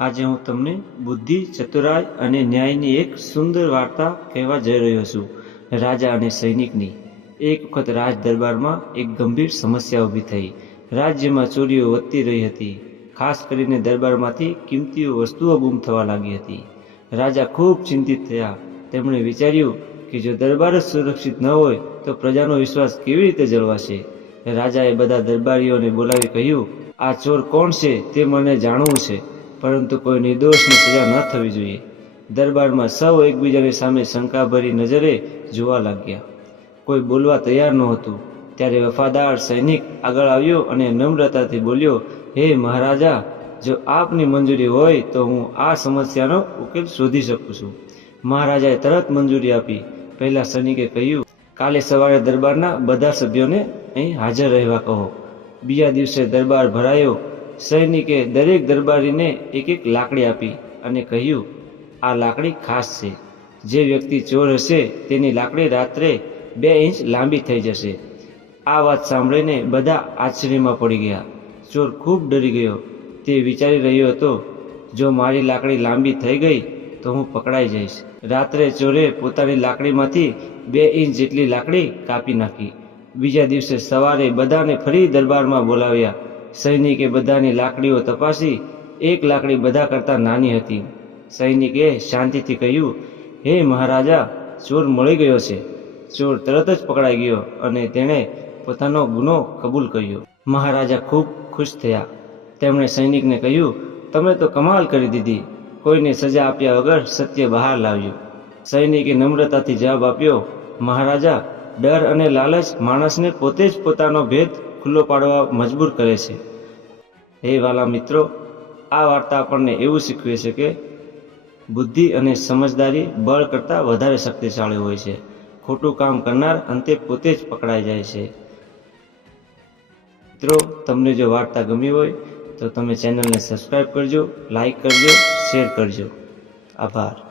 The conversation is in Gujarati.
આજે હું તમને બુદ્ધિ, ચતુરાઈ અને ન્યાયની એક સુંદર વાર્તા કહેવા જઈ રહ્યો છું. રાજા અને સૈનિકની એક વખત રાજ દરબારમાં એક ગંભીર સમસ્યા ઊભી થઈ. રાજ્યમાં ચોરીઓ વધતી રહી હતી. ખાસ કરીને દરબારમાંથી કિંમતી વસ્તુઓ ગુમ થવા લાગી હતી. રાજા ખૂબ ચિંતિત થયા. તેમણે વિચાર્યું કે જો દરબાર જ સુરક્ષિત ન હોય, તો પ્રજાનો વિશ્વાસ કેવી રીતે જળવાશે? રાજાએ બધા દરબારીઓને બોલાવી કહ્યું, આ ચોર કોણ છે તે મને જાણવું છે. પરંતુ કોઈ નિર્દોષને સજા ન થવી જોઈએ. દરબારમાં સૌ એકબીજાની સામે શંકાભરી નજરે જોવા લાગ્યા. કોઈ બોલવા તૈયાર નહોતું. ત્યારે વફાદાર સૈનિક આગળ આવ્યો અને નમ્રતાથી બોલ્યો, હે મહારાજા, જો આપની મંજૂરી હોય તો હું આ સમસ્યાનો ઉકેલ શોધી શકું છું. મહારાજાએ તરત મંજૂરી આપી. પહેલા સૈનિકે કહ્યું, કાલે સવારે દરબારના બધા સભ્યોને અહીં હાજર રહેવા કહો. બીજા દિવસે દરબાર ભરાયો સૈનિકે દરેક દરબારીને એક એક લાકડી આપી અને કહ્યું, આ લાકડી ખાસ છે. જે વ્યક્તિ ચોર હશે, તેની લાકડી રાત્રે બે ઇંચ લાંબી થઈ જશે. આ વાત સાંભળીને બધા આશ્ચર્યમાં પડી ગયા. ચોર ખૂબ ડરી ગયો. તે વિચારી રહ્યો હતો, જો મારી લાકડી લાંબી થઈ ગઈ, તો હું પકડાઈ જઈશ. રાત્રે ચોરે પોતાની લાકડીમાંથી બે ઇંચ જેટલી લાકડી કાપી નાખી. બીજા દિવસે સવારે બધાને ફરી દરબારમાં બોલાવ્યા. સૈનિકે બધાની લાકડીઓ તપાસી, એક લાકડી બધા કરતાં નાની હતી. સૈનિકે શાંતિથી કહ્યું, હે મહારાજા, ચોર મળી ગયો છે. ચોર તરત જ પકડાઈ ગયો અને તેણે પોતાનો ગુનો કબૂલ કર્યો. મહારાજા ખૂબ ખુશ થયા. તેમણે સૈનિકને કહ્યું, તમે તો કમાલ કરી દીધી. કોઈને સજા આપ્યા વગર સત્ય બહાર લાવ્યું. સૈનિકે નમ્રતાથી જવાબ આપ્યો, મહારાજા, ડર અને લાલચ માણસને પોતે જ પોતાનો ભેદ ખુલ્લો પાડવા મજબૂર કરે છે. હે વાલા મિત્રો, આ વાર્તા આપણને એવું શીખવે છે કે બુદ્ધિ અને સમજદારી બળ કરતાં વધારે શક્તિશાળી હોય છે. ખોટું કામ કરનાર અંતે પોતે જ પકડાઈ જાય છે. મિત્રો, તમને જો વાર્તા ગમી હોય, તો તમે ચેનલને સબસ્ક્રાઈબ કરજો લાઈક કરજો, શેર કરજો. આભાર.